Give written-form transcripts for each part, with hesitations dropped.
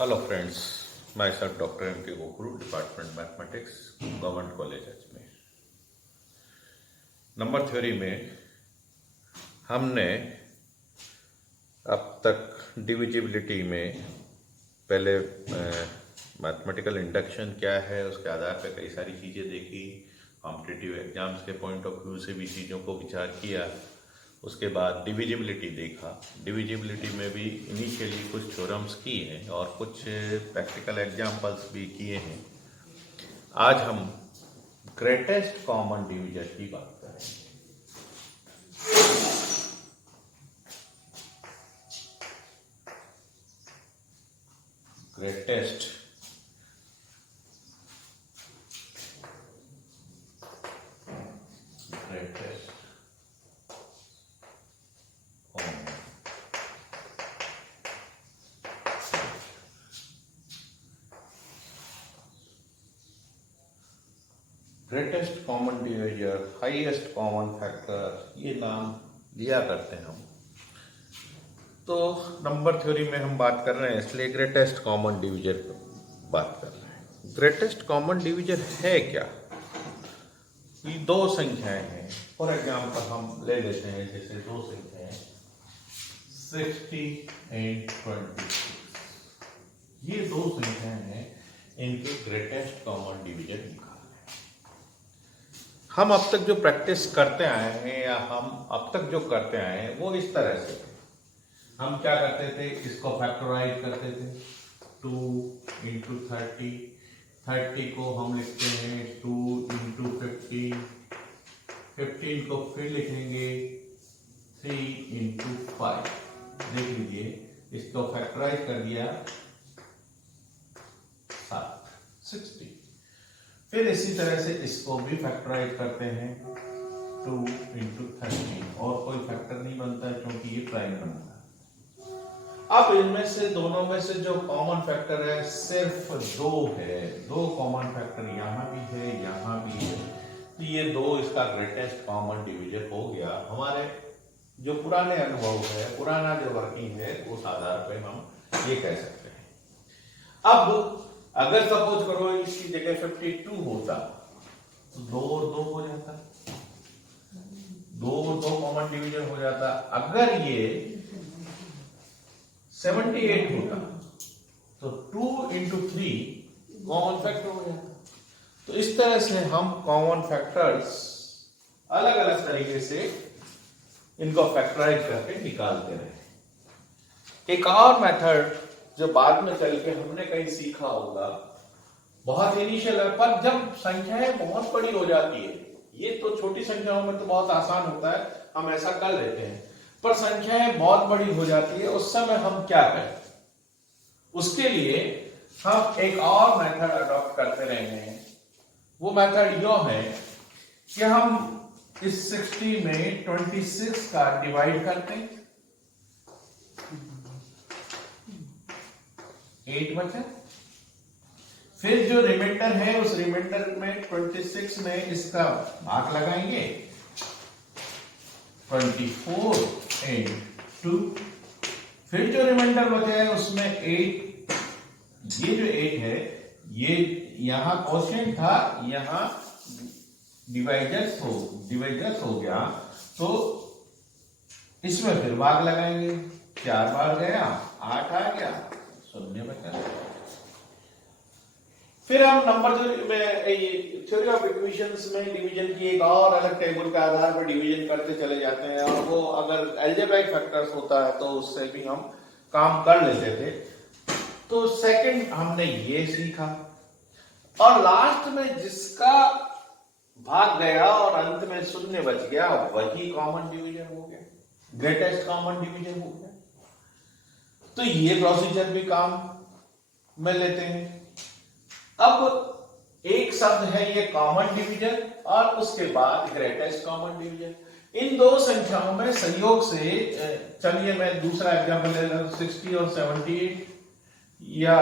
Hello friends, myself doctor M K Gokhru, department mathematics, government college Ajmer. Number theory में हमने अब तक divisibility में पहले मैथमेटिकल इंडक्शन क्या है उसके आधार पर कई सारी चीज़ें देखी, कॉम्पिटिटिव एग्जाम्स के पॉइंट ऑफ व्यू से भी चीज़ों को विचार किया। उसके बाद डिविजिबिलिटी देखा। डिविजिबिलिटी में भी इनिशियली कुछ थ्योरम्स किए हैं और कुछ प्रैक्टिकल एग्जांपल्स भी किए हैं। आज हम ग्रेटेस्ट कॉमन डिवीजर की बात करें। Greatest greatest greatest common divisor, highest common factor, ये नाम लिया करते हैं हम। तो नंबर थ्योरी में हम बात कर रहे हैं, इसलिए ग्रेटेस्ट कॉमन डिवीजर बात कर रहे हैं। ग्रेटेस्ट कॉमन डिवीजर है क्या? ये दो संख्याएं हैं। फॉर एग्जाम्पल हम ले लेते हैं, जैसे दो संख्याएं 60 एंड 26। ये दो संख्याएं हैं, इनके ग्रेटेस्ट कॉमन डिवीजर निकालना है। हम अब तक जो प्रैक्टिस करते आए हैं या हम अब तक जो करते आए हैं वो इस तरह से, हम क्या करते थे, इसको फैक्टराइज करते थे 2 इंटू 30 को हम लिखते हैं 2 इंटू 15 को फिर लिखेंगे 3 इंटू 5। देख लीजिए, इसको फैक्टराइज कर दिया 60। फिर इसी तरह से इसको भी फैक्टराइज करते हैं 2 इंटू 13, और कोई फैक्टर नहीं बनता है क्योंकि ये प्राइम नंबर है। अब इनमें से दोनों में से जो कॉमन फैक्टर है सिर्फ दो है। दो कॉमन फैक्टर यहाँ भी है, यहाँ भी है, तो ये दो इसका ग्रेटेस्ट कॉमन डिवीजर हो गया। हमारे जो पुराने अनुभव है, पुराना जो वर्किंग है, उस आधार पे हम ये कह सकते हैं। अब अगर सपोज करो इसकी जगह 52 होता तो 2 और 2 हो जाता, 2 और 2 कॉमन डिवीजर हो जाता। अगर ये 78 होता तो 2 इंटू 3 कॉमन फैक्टर हो जाता। तो इस तरह से हम कॉमन फैक्टर्स अलग अलग तरीके से इनको फैक्टराइज करके निकालते रहे। एक और मेथड जो बाद में चल के हमने कहीं सीखा होगा, बहुत इनिशियल है, पर जब संख्याएं बहुत बड़ी हो जाती है, ये तो छोटी संख्याओं में तो बहुत आसान होता है, हम ऐसा कर लेते हैं, पर संख्याएं बहुत बड़ी हो जाती है, उस समय हम क्या करें? उसके लिए हम एक और मेथड अडॉप्ट करते रहे हैं। वो मेथड यो है कि हम इस 60 में 26 का डिवाइड करते हैं, 8 बचा। फिर जो रिमाइंडर है उस रिमाइंडर में 26 में इसका भाग लगाएंगे 24 एंड 2। फिर जो रिमाइंडर बचा है उसमें 8, ये जो 8 है ये यहां क्वोशिएंट था, यहां डिवाइजर्स हो गया, तो इसमें फिर भाग लगाएंगे, 4 बार गया 8 आ गया, 0 बचा। फिर हम नंबर थ्योरी ऑफ इक्वेशंस में डिवीजन की एक और अलग टेबल के आधार पर डिवीजन करते चले जाते हैं, और वो अगर अलजेब्राइक फैक्टर्स होता है तो उससे भी हम काम कर लेते थे। तो सेकंड हमने ये सीखा, और लास्ट में जिसका भाग गया और अंत में 0 बच गया वही कॉमन डिवीजन हो गया, ग्रेटेस्ट कॉमन डिवीजन हो गया। तो ये प्रोसीजर भी काम में लेते हैं। अब एक शब्द है ये कॉमन डिवीजन, और उसके बाद ग्रेटेस्ट कॉमन डिवीजन। इन दो संख्याओं में संयोग से, चलिए मैं दूसरा एग्जांपल ले रहा हूं, 60 और 78, या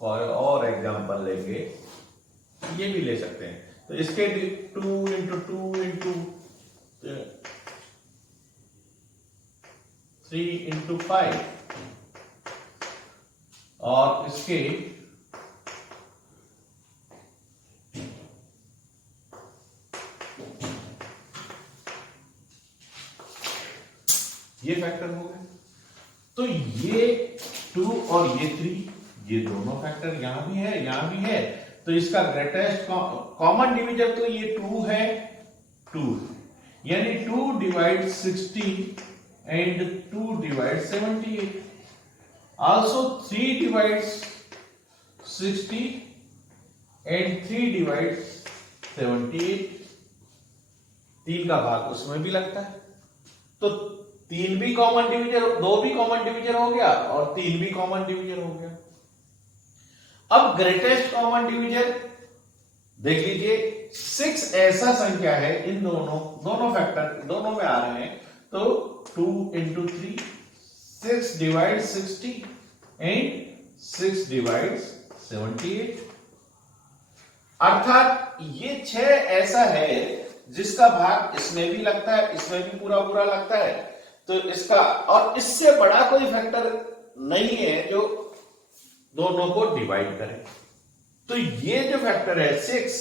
कोई और एग्जांपल लेंगे, ये भी ले सकते हैं। तो इसके 2 इंटू 2 इंटू 3 इंटू 5 और इसके ये फैक्टर हो गए। तो ये 2 और ये 3, ये दोनों फैक्टर यहां भी है, यहां भी है। तो इसका ग्रेटेस्ट कॉमन डिवीजर तो ये 2 है, 2 यानी 2 divide 60 and 2 divide 78। Also 3 divides 60 and 3 divide 78। 3 का भाग उसमें भी लगता है, तो 3 भी कॉमन डिवीजर, 2 भी कॉमन डिवीजर हो गया और 3 भी कॉमन डिवीजर हो गया। अब ग्रेटेस्ट कॉमन डिवीजर देख लीजिए, 6 ऐसा संख्या है, इन दोनों फैक्टर दोनों में आ रहे हैं, तो 2 into 3, 6 डिवाइड 60 एंड 6 डिवाइड 78। अर्थात ये 6 ऐसा है जिसका भाग इसमें भी लगता है, इसमें भी पूरा पूरा लगता है। तो इसका और इससे बड़ा कोई फैक्टर नहीं है जो दोनों को डिवाइड करे। तो ये जो फैक्टर है 6,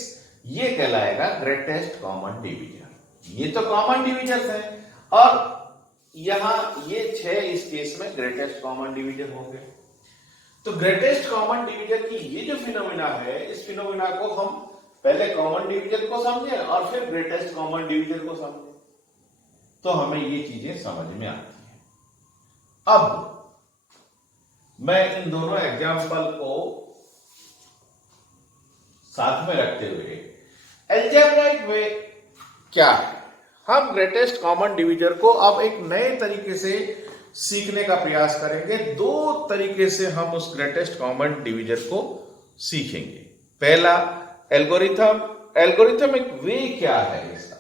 ये कहलाएगा ग्रेटेस्ट कॉमन डिवीजर। ये तो कॉमन डिवीजर्स है, और यहां ये 6 इस केस में ग्रेटेस्ट कॉमन डिवीजर हो गए। तो ग्रेटेस्ट कॉमन डिवीजर की ये जो फिनोमिना है, इस फिनोमिना को हम पहले कॉमन डिवीजर को समझे और फिर ग्रेटेस्ट कॉमन डिवीजर को समझे, तो हमें ये चीजें समझ में आती हैं। अब मैं इन दोनों एग्जाम्पल को साथ में रखते हुए अलजेब्राइक वे क्या है, हम ग्रेटेस्ट कॉमन डिवीजर को अब एक नए तरीके से सीखने का प्रयास करेंगे। 2 तरीके से हम उस ग्रेटेस्ट कॉमन डिवीजर को सीखेंगे। पहला एल्गोरिथम एक वे क्या है इसका,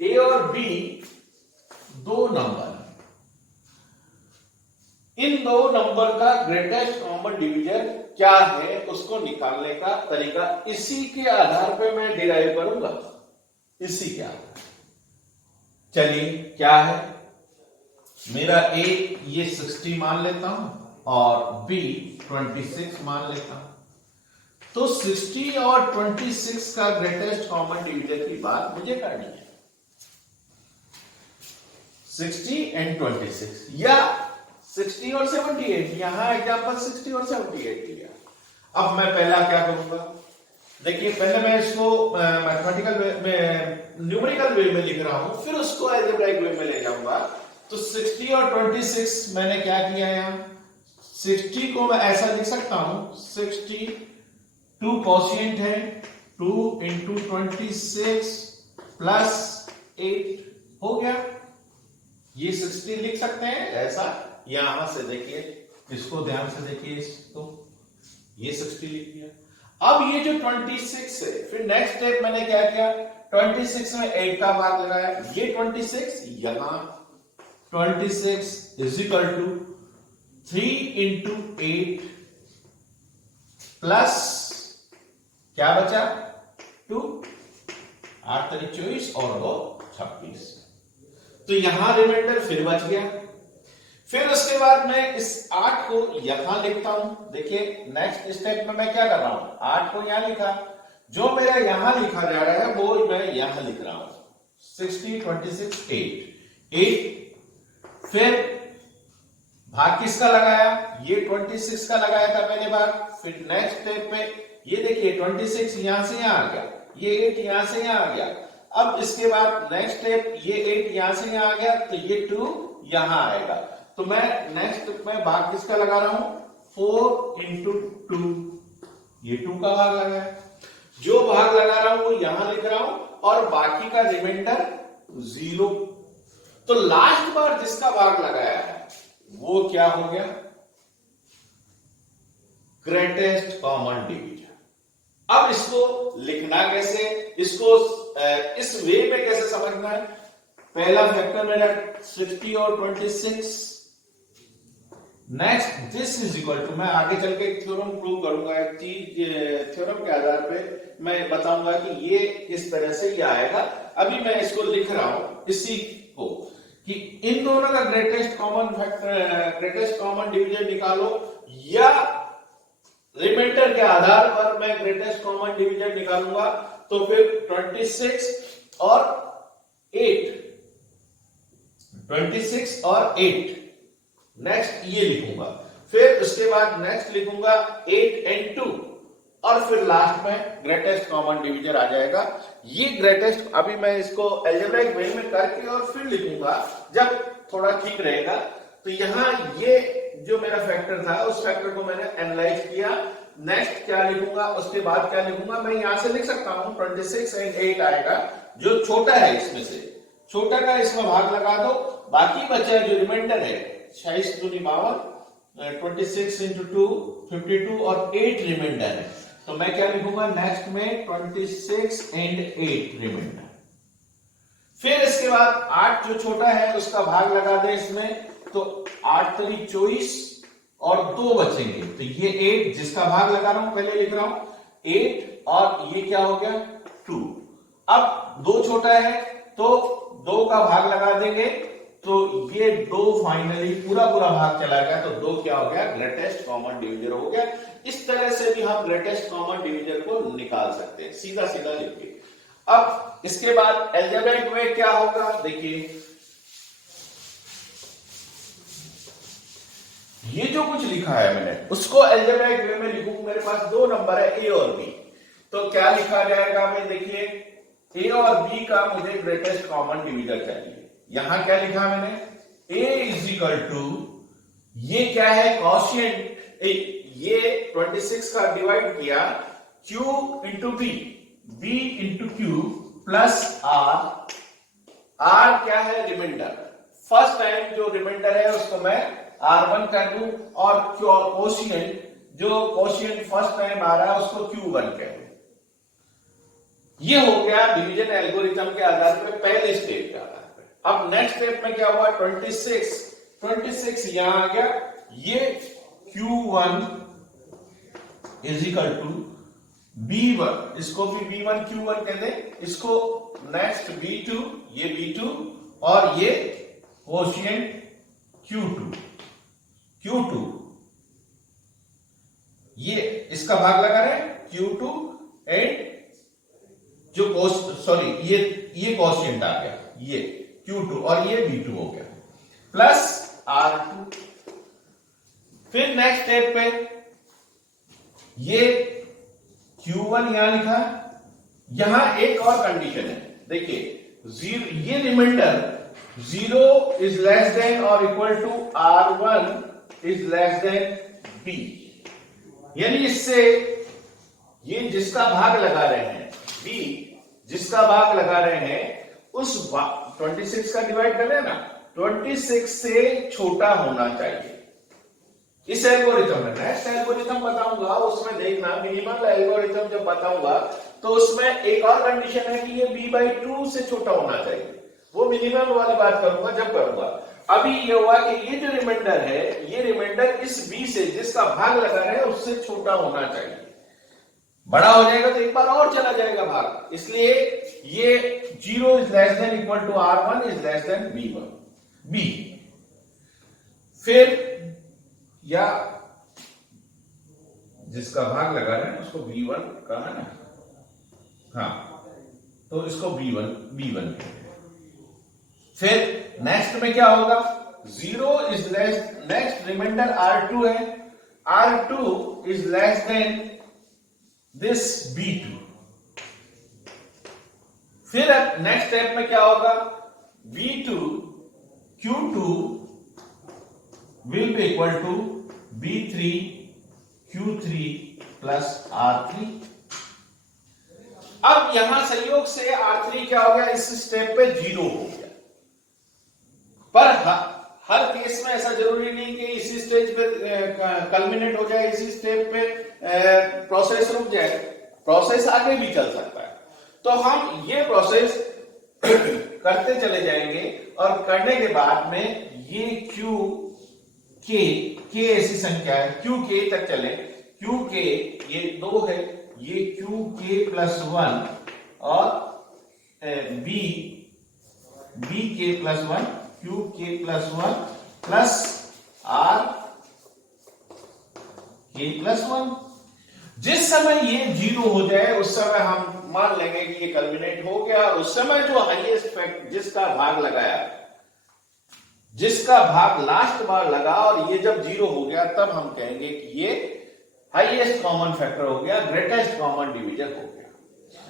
ए और बी 2 नंबर, इन 2 नंबर का ग्रेटेस्ट कॉमन डिवीजर क्या है उसको निकालने का तरीका इसी के आधार पे मैं डिराइव करूंगा, इसी के आधार। चलिए क्या है, मेरा ए ये 60 मान लेता हूं और बी 26 मान लेता हूं। तो 60 और 26 का ग्रेटेस्ट कॉमन डिवीजर की बात मुझे करनी है। 60 एंड 26 या 60 और 78, यहां एग्जांपल 60 और 78 लिया। अब मैं पहला क्या करूंगा, देखिए पहले मैं इसको मैथमेटिकल में न्यूमेरिकल वे में लिख रहा हूं, फिर उसको अलजेब्राइक वे में ले जाऊंगा। तो 60 और 26 मैंने क्या किया यहां, 60 को मैं ऐसा लिख सकता हूं, 60 2 कोशिएंट है, 2 into 26 प्लस 8 हो गया। ये 60 लिख सकते हैं ऐसा, यहां से देखिए, इसको ध्यान से देखिए, इसको ये 60 लिख दिया। अब ये जो 26 है, फिर नेक्स्ट स्टेप मैंने क्या किया, 26 में 8 का भाग लगाया, ये 26 यहां 26 is equal to 3 into 8 plus क्या बचा 2, 8 तारीख 24 और 2 26। तो यहां रिमाइंडर फिर बच गया। फिर उसके बाद मैं इस 8 को यहां लिखता हूं। देखिए नेक्स्ट स्टेप में मैं क्या कर रहा हूं, 8 को यहां लिखा, जो मेरा यहां लिखा जा रहा है वो मैं यहां लिख रहा हूं, 60 26 8। फिर भाग किसका लगाया, ये 26 का लगाया था पहले भाग। फिर नेक्स्ट स्टेप पे ये देखिए 26 यहां से यहां आ गया, ये 8 यहां से यहां आ गया। अब इसके बाद नेक्स्ट स्टेप, ये 8 यहां से यहां आ गया, तो ये 2 यहां आएगा। तो मैं नेक्स्ट में भाग किसका लगा रहा हूं, 4 into 2, ये 2 का भाग लगाया। जो भाग लगा रहा हूं वो यहां लिख रहा हूं और बाकी का रिमाइंडर 0। तो लास्ट बार जिसका भाग लगाया है वो क्या हो गया, ग्रेटेस्ट कॉमन डिवीजर। अब इसको लिखना कैसे, इसको इस वे में कैसे समझना है। पहला फैक्टर मेरा 60 और 26, next this is equal to, मैं आगे चल के एक थ्योरम प्रूव करूंगा, एक चीज थ्योरम के आधार पे मैं बताऊंगा कि ये इस तरह से ही आएगा। अभी मैं इसको लिख रहा हूं इसी को, कि इन दोनों का greatest common factor, greatest common divisor निकालो, या रिमाइंडर के आधार पर मैं ग्रेटेस्ट कॉमन डिवीजर निकालूंगा, तो फिर 26 और 8, 26 और 8 नेक्स्ट ये लिखूंगा, फिर उसके बाद नेक्स्ट लिखूंगा 8 and 2, और फिर लास्ट में ग्रेटेस्ट कॉमन डिवीजर आ जाएगा। ये ग्रेटेस्ट अभी मैं इसको अलजेब्रिक वे में करके और फिर लिखूंगा जब थोड़ा ठीक रहेगा। तो यहां ये जो मेरा फैक्टर था उस फैक्टर को मैंने एनालाइज किया, नेक्स्ट क्या लिखूंगा, उसके बाद क्या लिखूंगा, मैं यहां से लिख सकता हूं 26 and 8 आएगा, जो छोटा है इसमें से, छोटा का इसमें भाग लगा दो, बाकी बचा जो रिमाइंडर है 26 दूनी 52, 26 into 2 52 और 8 रिमाइंडर है, तो मैं क्या लिखूंगा नेक्स्ट में 26 and 8 रिमाइंडर। फिर इसके बाद 8 जो छोटा है उसका भाग लगा दे इसमें, तो 8 3 24 और 2 बचेंगे, तो ये 8 जिसका भाग लगा रहा हूं, पहले लिख रहा हूं 8 और ये क्या हो गया 2। अब 2 छोटा है तो 2 का भाग लगा देंगे, तो ये 2 फाइनली पूरा भाग चला गया, तो 2 क्या हो गया ग्रेटेस्ट कॉमन डिवीजर हो गया। इस तरह से भी हम ग्रेटेस्ट कॉमन डिवीजर को निकाल सकते हैं, सीधा सीधा लिख के। अब इसके बाद अलजेब्रिक वे क्या होगा, देखिए ये जो कुछ लिखा है मैंने उसको अलजेब्रिक वे में लिखूं, मेरे पास 2 नंबर है ए और बी, तो क्या लिखा जाएगा, मैं देखिए ए और बी का मुझे ग्रेटेस्ट कॉमन डिवीजर चाहिए। यहां क्या लिखा मैंने, a इज इक्वल टू, ये क्या है क्वोशिएंट, ये 26 का डिवाइड किया q into b, b into q plus r क्या है रिमाइंडर, फर्स्ट टाइम जो रिमाइंडर है उसको मैं r1 कर दूं, और क्वोशिएंट जो क्वोशिएंट फर्स्ट टाइम आ रहा है उसको q1 कह दूं। ये हो गया डिवीजन एल्गोरिथम के आधार पर पहले स्टेप के आधार पर। अब नेक्स्ट स्टेप में क्या हुआ, 26 यहां आ गया, ये q1 is equal to b1, इसको भी b1 q1 कह दे, इसको नेक्स्ट b2, ये b2 और ये क्वोशिएंट q2, ये इसका भाग लगा रहे हैं q2 एंड जो ये क्वोशिएंट आ गया, ये q2 और ये b2 हो गया, प्लस r2। फिर नेक्स्ट स्टेप पे ये q1 यहां लिखा, यहां एक और कंडीशन है, देखिए ये रिमाइंडर 0 इज लेस देन और equal to r1 is less than b, यानी इससे ये जिसका भाग लगा रहे हैं b, जिसका भाग लगा रहे हैं उस 26 का डिवाइड कर लेना, 26 से छोटा होना चाहिए। इस एल्गोरिथम में नेक्स्ट एल्गोरिथम बताऊंगा, उसमें देखना मिनिमल एल्गोरिथम जब बताऊंगा तो उसमें एक और कंडीशन है कि ये b/2 से छोटा होना चाहिए, वो मिनिमल वाली बात करूंगा जब करूंगा। अभी ये हुआ कि ये जो रिमाइंडर है, ये रिमाइंडर इस b से जिसका भाग लगा रहे हैं उससे छोटा होना चाहिए, बड़ा हो जाएगा तो एक बार और चला जाएगा भाग, इसलिए ये 0 is less than equal to r1 is less than b। फिर या जिसका भाग लगा रहे हैं उसको b1 कहा ना, हाँ, तो इसको b1 फिर नेक्स्ट में क्या होगा, 0 is less, next reminder r2 है, r2 is less then this b2। फिर अब नेक्स्ट स्टेप में क्या होगा, b2 q2 will be equal to b3 q3 plus r3। अब यहां संयोग से r3 क्या हो गया, इस स्टेप पे 0 हो गया, पर हर केस में ऐसा जरूरी नहीं कि इसी स्टेज पे कल्मिनेट हो जाए, इसी स्टेप पे प्रोसेस रुक जाए, प्रोसेस आगे भी चल सकता है। तो हम ये प्रोसेस करते चले जाएंगे और करने के बाद में ये q k ऐसी संख्या है, q k तक चले, q k ये 2 है, ये q k प्लस 1 और b k plus 1, q k plus 1 plus r k plus 1, जिस समय ये 0 हो जाए उस समय हम मान लेंगे कि ये कल्मिनेट हो गया। उस समय जो हाईएस्ट जिसका भाग लगाया, जिसका भाग लास्ट बार लगा और ये जब 0 हो गया, तब हम कहेंगे कि ये हाईएस्ट कॉमन फैक्टर हो गया, ग्रेटेस्ट कॉमन डिवीजन हो गया।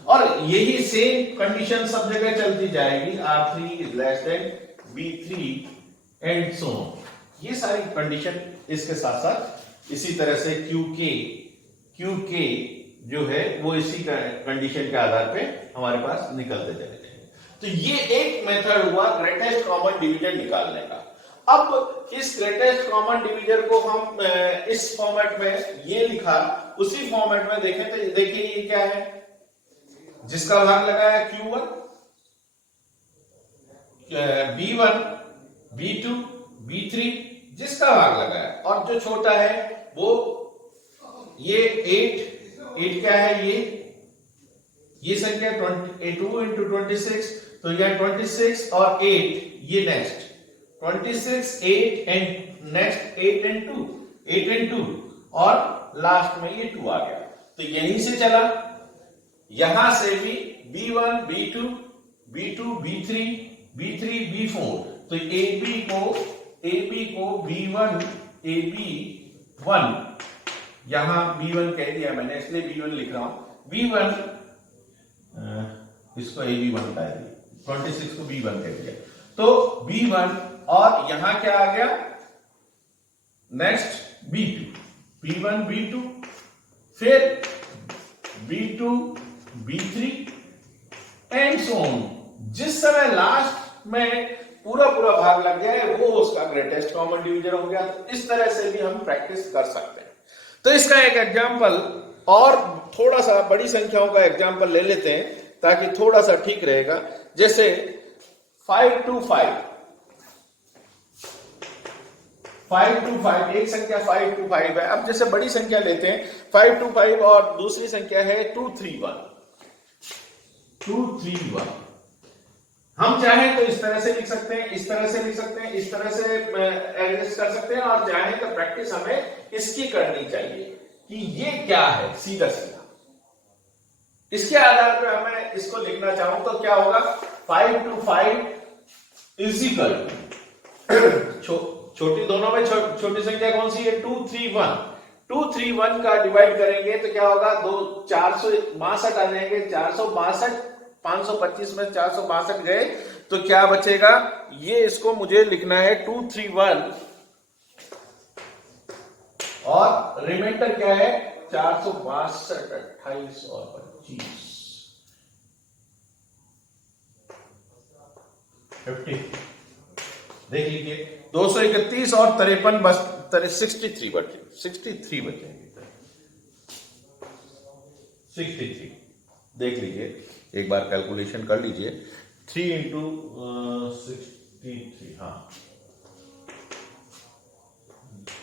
और यही सेम कंडीशन सब जगह चलती जाएगी, R3 is less then B3 and so on. ये सारी कंडीशन इसके साथ साथ इसी तरह से QK जो है वो इसी कंडीशन के आधार पे हमारे पास निकलते चले जाएंगे। तो ये एक मेथड हुआ ग्रेटेस्ट कॉमन डिवीजन निकालने का। अब इस ग्रेटेस्ट कॉमन डिवीजन को हम इस फॉर्मेट में ये लिखा, उसी फॉर्मेट में देखें तो देखिए ये क्या है, जिसका भाग लगाया Q1, B1, B2, B3, जिसका भाग लगाया, और जो छोटा है वो ये 8 क्या है, ये संख्या 2 into 26, तो यह 26 और 8, ये नेक्स्ट 26, 8 एंड नेक्स्ट 8 and 2 और लास्ट में ये 2 आ गया। तो यहीं से चला, यहां से भी B1, B2, B3, B4, तो AB को B1, AB1, यहां B1 कह दिया मैंने इसलिए B1 लिख रहा हूं, B1 इसको AB1 कह दिया, 26 को B1 कह दिया, तो B1 और यहां क्या आ गया, नेक्स्ट B2, B1, B2, फिर B2, B3 and so on. जिस समय लास्ट में पूरा भाग लग जाए वो उसका ग्रेटेस्ट कॉमन डिवीजन हो गया। तो इस तरह से भी हम प्रैक्टिस कर सकते हैं। तो इसका एक एग्जांपल और थोड़ा सा बड़ी संख्याओं का एग्जांपल ले लेते हैं ताकि थोड़ा सा ठीक रहेगा। जैसे 5 to 5, एक संख्या 5 to 5 है। अब जैसे बड़ी संख्या लेते हैं 5 to 5 और दूसरी संख्या है 2, 3, 1। हम चाहें तो इस तरह से लिख सकते हैं, इस तरह से लिख सकते हैं, इस तरह से एडजस्ट कर सकते हैं, और चाहें तो प्रैक्टिस हमें इसकी करनी चाहिए कि ये क्या है, सीधा इसके आधार पर हमें इसको लिखना चाहूं तो क्या होगा, 5 to 5 इज इक्वल, छोटी दोनों में छोटी संख्या कौन सी है, 2, 3, 1। 2, 3, 1 का डिवाइड करेंगे तो क्या होगा, 462 आ जाएंगे। 462, 525 में 462 गए तो क्या बचेगा, ये इसको मुझे लिखना है 2, 3, 1 और रिमाइंडर क्या है 462, 28 और 25, 50। देख लीजिए 231 और 53 बस 63 बचेंगे, 63 देख लीजिए, एक बार कैलकुलेशन कर लीजिए। 3 into 63, हाँ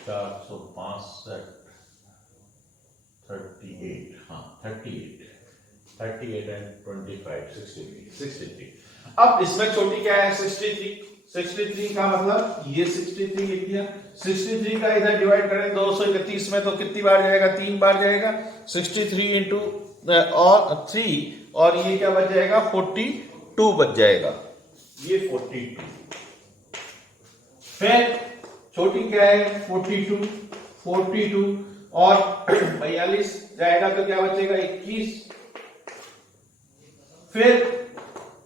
465, 38, हाँ 38 and 25, 63। अब इसमें छोटी क्या है, 63 का मतलब ये 63 लिख दिया। 63 का इधर डिवाइड करें 231 में तो कितनी बार जाएगा, 3 बार जाएगा। 63 into और 3 और ये क्या बच जाएगा, 42 बच जाएगा, ये 42। फिर छोटी क्या है 42 और 42 जाएगा तो क्या बचेगा, 21। फिर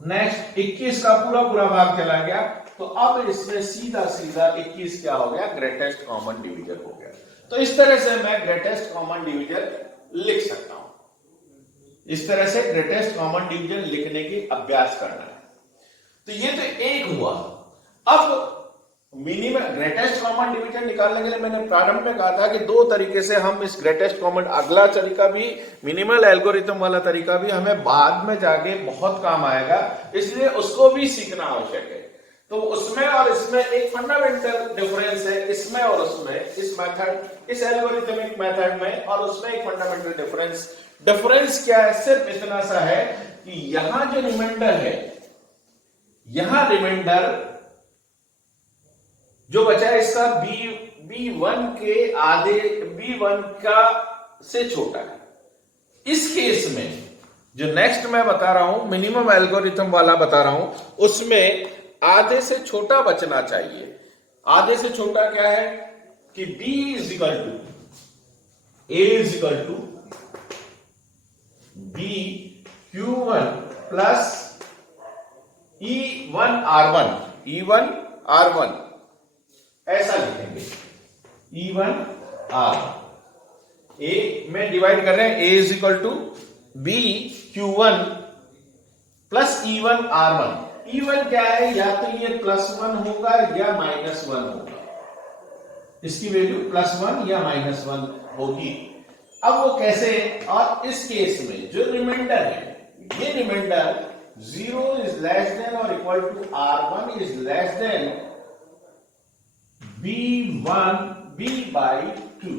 नेक्स्ट 21 का पूरा भाग चला गया, तो अब इसमें सीधा 21 क्या हो गया, ग्रेटेस्ट कॉमन डिवीजन हो गया। तो इस तरह से मैं ग्रेटेस्ट कॉमन डिवीजन लिख सकता हूं। इस तरह से ग्रेटेस्ट कॉमन डिवीजन लिखने की अभ्यास करना है। तो ये तो एक हुआ। अब मिनिमम ग्रेटेस्ट कॉमन डिवीजन निकालने के लिए मैंने प्रारंभ में कहा था कि 2 तरीके से हम इस ग्रेटेस्ट कॉमन, अगला तरीका भी मिनिमल एल्गोरिथम वाला तरीका भी हमें बाद में जाके बहुत काम आएगा, इसलिए उसको भी सीखना आवश्यक है। तो उसमें और इसमें एक फंडामेंटल डिफरेंस है, इसमें और उसमें, इस मेथड, इस एल्गोरिथमिक मेथड में और उसमें एक फंडामेंटल डिफरेंस क्या है, सिर्फ इतना सा है कि यहां जो रिमाइंडर है, यहां रिमाइंडर जो बचा है इसका B1 के आधे, B1 का से छोटा है, इस केस में जो नेक्स्ट मैं बता रहा हूं, मिनिमम एल्गोरिथम वाला बता रहा हूं, उसमें आधे से छोटा बचना चाहिए। आधे से छोटा क्या है कि b is equal to a is equal to b q1 plus e1 r1 ऐसा लिखेंगे। e1 r a में डिवाइड कर रहे हैं, a is equal to b q1 plus e1 r1। e1 क्या है, या तो ये +1 होगा या -1 होगा, इसकी वैल्यू +1 या -1 होगी। अब वो कैसे, और इस केस में जो रिमाइंडर है, ये रिमाइंडर 0 इज लेस देन और equal to r1 is less than b/2,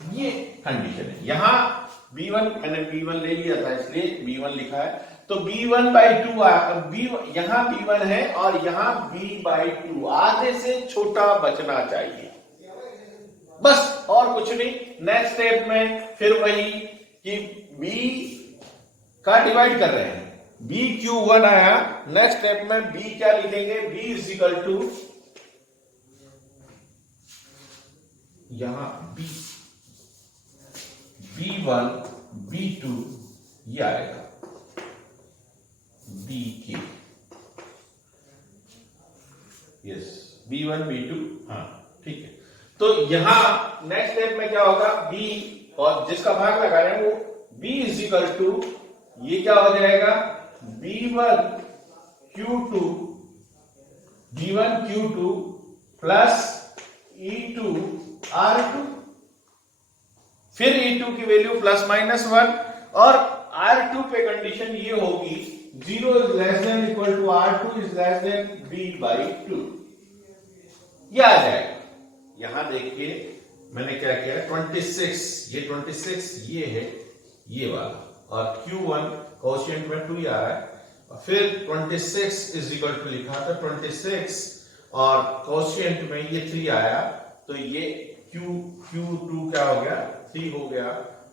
ये कंडीशन है। यहां b1 मैंने b1 ले लिया था इसलिए b1 लिखा है, तो b1/2 यहां b1 है और यहां b/2, आधे से छोटा बचना चाहिए बस, और कुछ नहीं। नेक्स्ट स्टेप में फिर वही कि b का डिवाइड कर रहे हैं, b q1 आया, नेक्स्ट स्टेप में b क्या लिखेंगे, b इज इक्वल टू यहां b1 b2 ये आएगा bk, यस b1 b2, हाँ ठीक है। तो यहां नेक्स्ट स्टेप में क्या होगा, b और जिसका भाग लगा रहे हैं वो b इज इक्वल टू, ये क्या हो जाएगा b1 q2 plus e2 r2, फिर e2 की वैल्यू +-1 और r2 पे कंडीशन ये होगी 0 is less than equal to r2 is less than b/2, ये आ जाएगा। यहां देखिए मैंने क्या किया, 26, ये 26 ये है, ये वाला, और q1 कोशिएंट में 2 आ रहा है, और फिर 26 इज इक्वल टू लिखा था 26 और कोशिएंट में ये 3 आया, तो ये q2 क्या हो गया, 3 हो गया।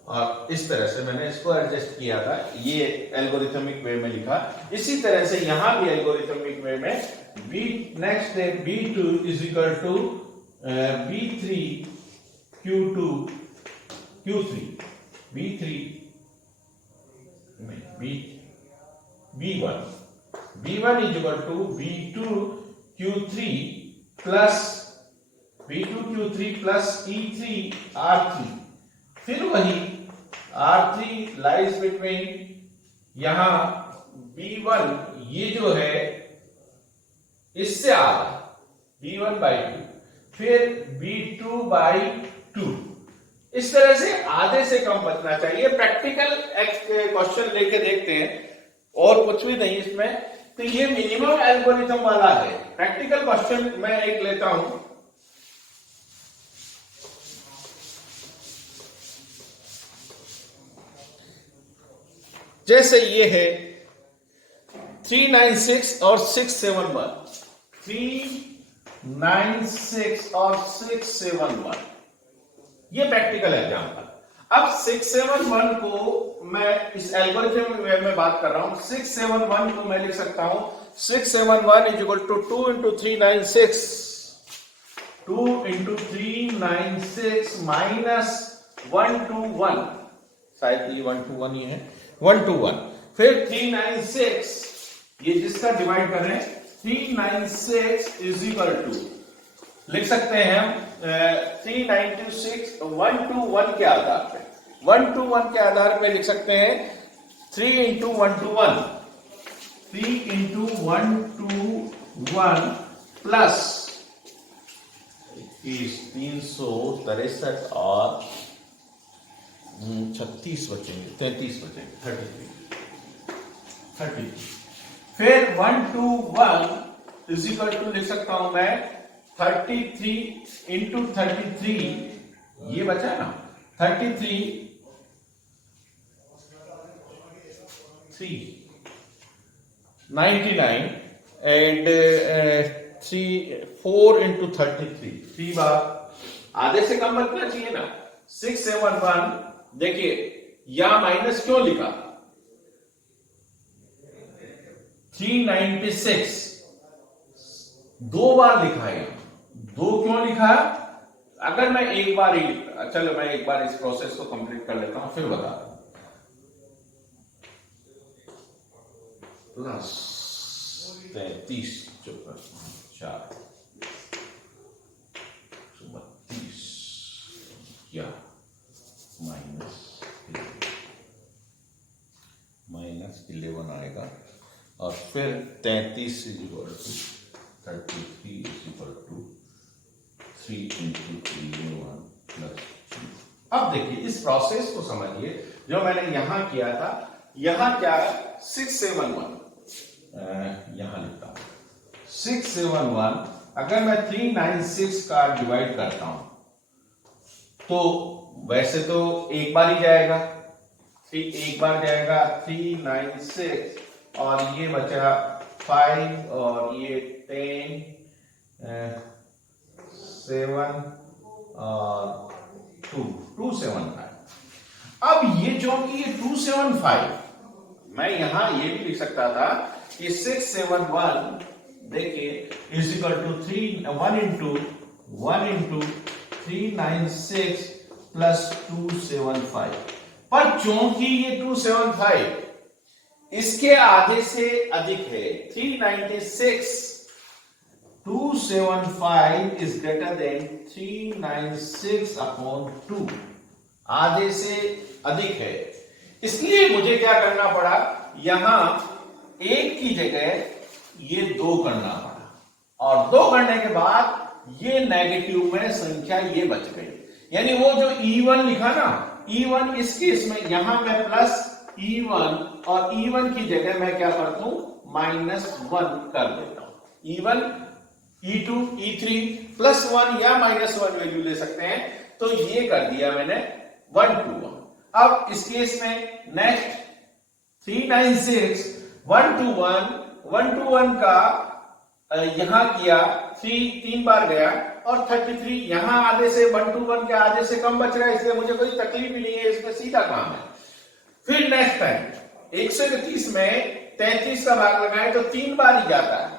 और इस तरह से मैंने इसको एडजस्ट किया था, ये एल्गोरिथमिक वे में लिखा। इसी तरह से यहां भी एल्गोरिथमिक वे में next step b2 is equal to b3 q2 q3 b1 is equal to b2 q3 plus e3 r3, फिर वही r3 लाइज बिटवीन यहां b1 ये जो है इससे आधा b1/2, फिर b2/2, इस तरह से आधे से कम बचना चाहिए। प्रैक्टिकल क्वेश्चन लेके देखते हैं, और कुछ भी नहीं इसमें। तो ये मिनिमम एल्गोरिथम वाला है। प्रैक्टिकल क्वेश्चन मैं एक लेता हूं, जैसे ये है 396 और 671, 396 और 671, ये प्रैक्टिकल एग्जाम्पल। अब 671 को मैं इस एल्गोरिथम में बात कर रहा हूं, 671 को मैं लिख सकता हूं 671 is equal to 2 into 396, 2 into 396 minus 121, शायद ये 121 ही है, 121, फिर 396, ये जिसका डिवाइड कर रहे हैं 396 इज इक्वल टू लिख सकते हैं हम 396 121 के आधार पे, 121 के आधार पे लिख सकते हैं 3 इंटू 121, 3 इंटू 121 प्लस 363 और 36 बचेंगे, 33 बचेंगे, 33, फिर 121 इज इक्वल टू लिख सकता हूं मैं 33 इंटू 33, ये बचा ना 33 99 एंड 4 इंटू 33, 3 बार, आधे से कम बचना चाहिए ना। 671 देखिए या माइनस क्यों लिखा? 396 दो बार लिखा है, दो क्यों लिखा है? अगर मैं एक बार ही लिखता, चलो मैं एक बार इस प्रोसेस को कंप्लीट कर लेता हूं फिर बता रहा हूं। प्लस 33 4 32 या -11 आएगा और फिर 33 33 3 into 11 प्लस 2। अब देखिए इस प्रोसेस को समझिए जो मैंने यहां किया था। यहां क्या है 671, यहां लिखता हूं 671। अगर मैं 396 का डिवाइड करता हूं तो वैसे तो एक बार ही जाएगा, एक बार जाएगा 396 और ये बचा 5 और ये 10 7 और 275। अब ये जो कि ये 275 मैं यहां ये भी लिख सकता था कि 671 देखिए is equal to 1 into 396 plus 275। पर चूंकि ये 275 इसके आधे से अधिक है, 396 275 is greater than 396 upon 2, आधे से अधिक है। इसलिए मुझे क्या करना पड़ा, यहां एक की जगह ये 2 करना पड़ा और 2 करने के बाद ये नेगेटिव में संख्या ये बच गई। यानी वो जो E1 लिखा ना, E1 इस केस में यहां मैं प्लस E1 और E1 की जगह मैं क्या करता हूं -1 कर देता हूं। E1 E2 E3 +1 या -1 वैल्यू ले सकते हैं। तो ये कर दिया मैंने 1 to 1। अब इस केस में नेक्स्ट 396 1 to 1 का यहां किया 3 बार गया और 33 यहां आधे से 1 to 1 के आधे से कम बच रहा है, इसलिए मुझे कोई तकलीफ भी नहीं है, इसमें सीधा काम है। फिर नेक्स्ट टाइम 131 में 33 का भाग लगाए तो 3 बार ही जाता है।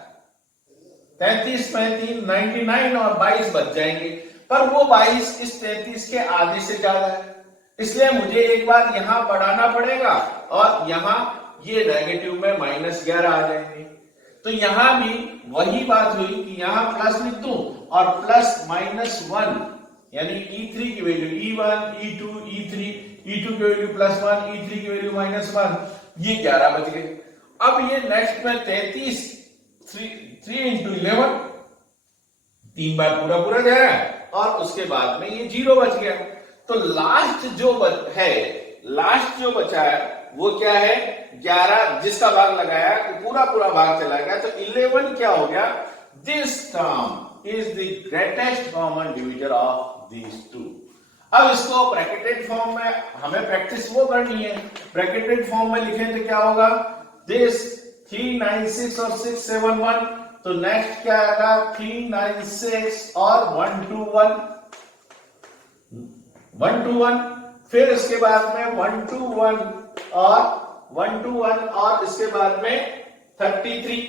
33 में 3 99 और 22 बच जाएंगे, पर वो 22 इस 33 के आधे से ज्यादा है, इसलिए मुझे एक बार यहां बढ़ाना पड़ेगा और यहां ये नेगेटिव में -11 आ जाएंगे। तो यहां भी वही बात हुई कि यहां प्लस लिख दूं और प्लस -1 यानी E3 की value E1 E2 E3 E2 की वैल्यू +1 E3 की वैल्यू -1, ये 11 बच गए। अब ये नेक्स्ट में 33 3 into 11 3 बार पूरा गया और उसके बाद में ये 0 बच गया। तो लास्ट जो बचा है वो क्या है 11, जिसका भाग लगाया पूरा भाग चला गया। तो 11 क्या हो गया, this term is the greatest common division of these two. अब इसको ब्रैकेटेड फॉर्म में हमें प्रैक्टिस वो करनी है। ब्रैकेटेड फॉर्म में लिखें तो क्या होगा, दिस 396 और 671। तो नेक्स्ट क्या आएगा 396 और 1 to 1 फिर इसके बाद में 1 to 1 और इसके बाद में 33,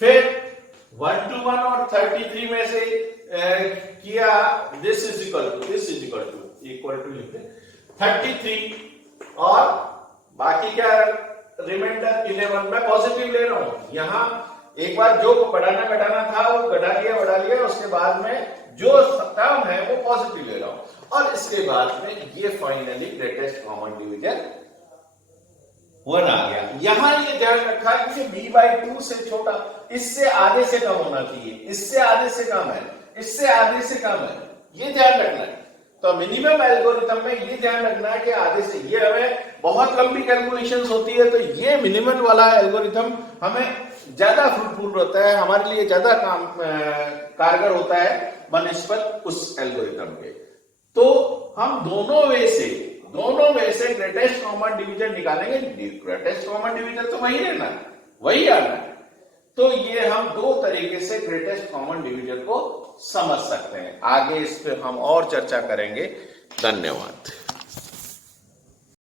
फिर 1 to 1 और 33 में से किया दिस इज इक्वल टू लिखते 33 और बाकी क्या रिमाइंडर 11 में पॉजिटिव ले रहा हूं। यहां एक बार जो बढ़ाना घटाना था वो बढ़ा लिया, उसके बाद में जो टर्म है वो पॉजिटिव ले रहा हूं और इसके बाद में ये फाइनली ग्रेटेस्ट कॉमन डिविजन 1 आ गया। यहां ये ध्यान रखा कि b/2 से छोटा, इससे आधे से कम होना चाहिए, इससे आधे से कम है, इससे आधे से कम है, ये ध्यान रखना है। तो मिनिमम एल्गोरिथम में ये ध्यान रखना है कि आधे से, ये हमें बहुत लंबी कैलकुलेशंस होती है तो ये मिनिमम वाला एल्गोरिथम हमें ज्यादा फ्रूटफुल होता है, हमारे लिए ज्यादा कारगर होता है बनिस्बत उस एल्गोरिथम के। तो हम दोनों वे से ग्रेटेस्ट कॉमन डिवीजन निकालेंगे। ग्रेटेस्ट कॉमन डिवीजन तो वही रहना है, वही आना है। तो ये हम 2 तरीके से ग्रेटेस्ट कॉमन डिवीजन को समझ सकते हैं। आगे इस पे हम और चर्चा करेंगे। धन्यवाद।